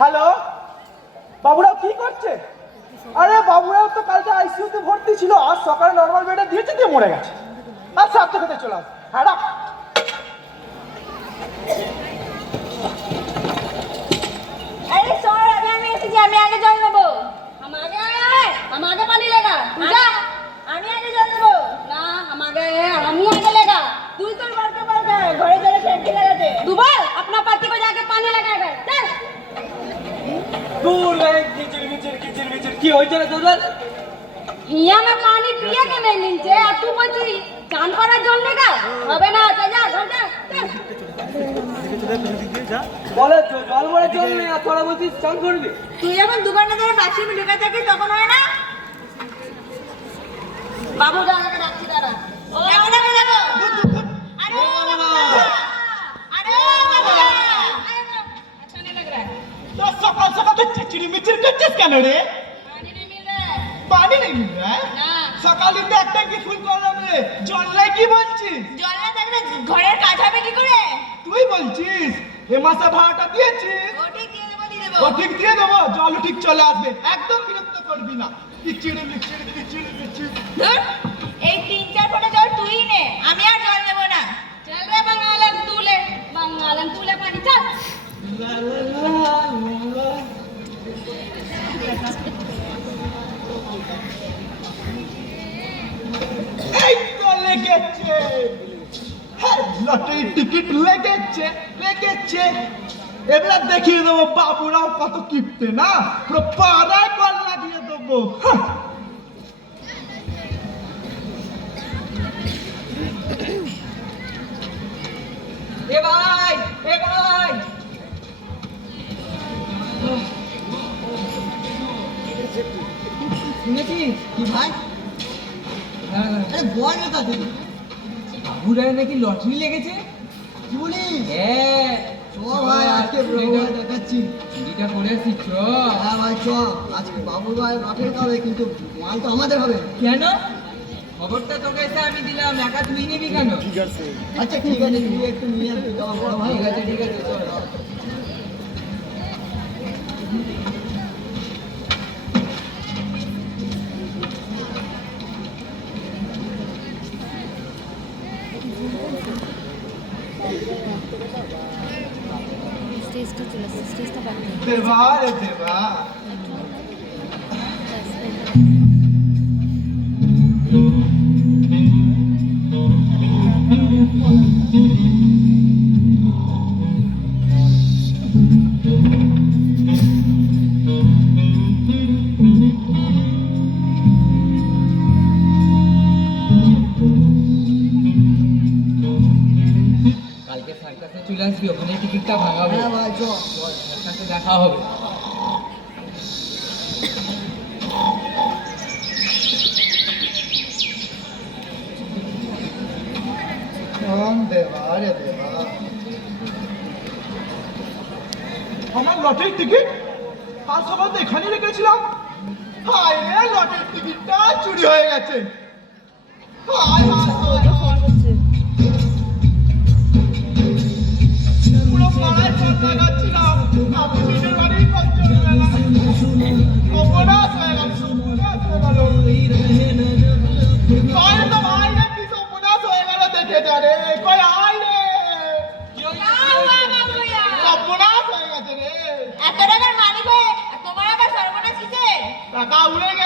Hello, Baburao কি করছে? আরে বাবুরাও তো কালকে আইসিইউতে ভর্তি ছিল, আজ সকালে নর্মাল বেডে দিয়েছে, দিয়ে মরে গেছে। আচ্ছা আচ্ছা খেতে চলাম। হ্যাঁ রাখ। अरे सर अभी আমি এসেছি, আমি আগে জল নেব। हम आगे आए हैं, हम आगे पानी लेगा। तू जा, আমি আগে জল নেব। না हम आगे आए हैं, हम ही आगे लेगा। তুই তোর বাড়তে পারবে ঘরে চলে ট্যাঙ্কি লাগাতে। तू बोल अपना पति को जाके पानी लगाएगा। चल दूर रहे किचिर किचिर কি হইছে রে তোদের? হিয়া में पानी पिए के नहीं नीचे আর তুই বলছিস চান করার জল লেগা হবে না। চল যা ঘর যা। বলে জল ভরে জল নেই, আর তোরা বলছিস চান করবি? তুই যখন দোকানে ধরে বাথরুমে ঢুকে থাকিস তখন হয় না? বাবু দাঁড়াকে ডাকছি, দাঁড়া। যাবো না যাবো। আরে বাবু আরে বাবু अच्छा नहीं लग रहा है। तो सकाल सकाल तो चिचिड़ी मिचिर करছিস কেন রে? पानी नहीं मिल रहा है পানি নেই মিল रहा है? না। সকালে তো একটা কি ফুল করলাম রে, জল নাই কি বলছিস? জল না থাকলে ঘরের কাজ হবে কি করে? তুই বলছিস এ মাসে ভাড়াটা দিয়েছিস? ও ঠিক দিয়ে দেবো, দিয়ে ও দেবো। ঠিক দিয়ে দেবো, জল ঠিক চলে আসবে, একদম বিরক্ত করবি না। চিচিড়ি মিচিড়ি ধুর, এই 3-4 ফোঁটা জল তুই নে, আমি আর জল নেব না। চল রে বাঙালাম তুলে পানি চল। লা লা লা লা। এই তো লেগেছে, হ্যাঁ লটারি টিকিট লেগেছে। এবার দেখিয়ে দেবো বাবুরাও কত কিপটে না, পুরো পাড়ায় কল লাগিয়ে দেবো। এ ভাই শুনেছিস কি ভাই? আরে বল না তাদের। বাবুরায় নাকি লটারি লেগেছে। কি বলিস? হ্যাঁ চ ভাই, আজকে প্রভু ভাই দেখাচ্ছি। চুরিটা করে আসিস। হ্যাঁ ভাই চ, আজকে বাবু ভাই লটারি হবে, কিন্তু মাল তো আমাদের হবে। কেন? খবরটা তোকে এসে আমি দিলাম, একা তুই নিবি কেন? আচ্ছা ঠিক আছে, তুই একটু নিয়ে আসবি, যাও বড় ভাই। ঠিক আছে চল। স্টেজটা চলে আসছে, স্টেজটা বাদ দে। দেবা রে দেবা, কালকে সার্কাসে চলে আসবি, ওখানে টিকিটটা ভাঙাবো। হ্যাঁ ভাই চ। সার্কাসে দেখা হবে। দেবা রে দেবা। আমার লটারির টিকিট আজ সকাল তো এখানে রেখেছিলাম। হায় রে, লটারির টিকিটটা চুরি হয়ে গেছে। হায় হায় পুরো পাড়ায় কল লাগাচ্ছিলাম, আমি নিজের বাড়ি কল চলে গেলাম। সর্বনাশ হয়ে গেল, সর্বনাশ হয়ে গেল। কয় তো ভাই রে, কি সর্বনাশ হয়ে গেল, দেখে যা রে, কয় আয় রে। সর্বনাশ হয়ে গেছে রে, এত টাকার মালিক হয়ে আর তোমার আবার সর্বনাশ কিসে? টাকা উড়ে গেছে।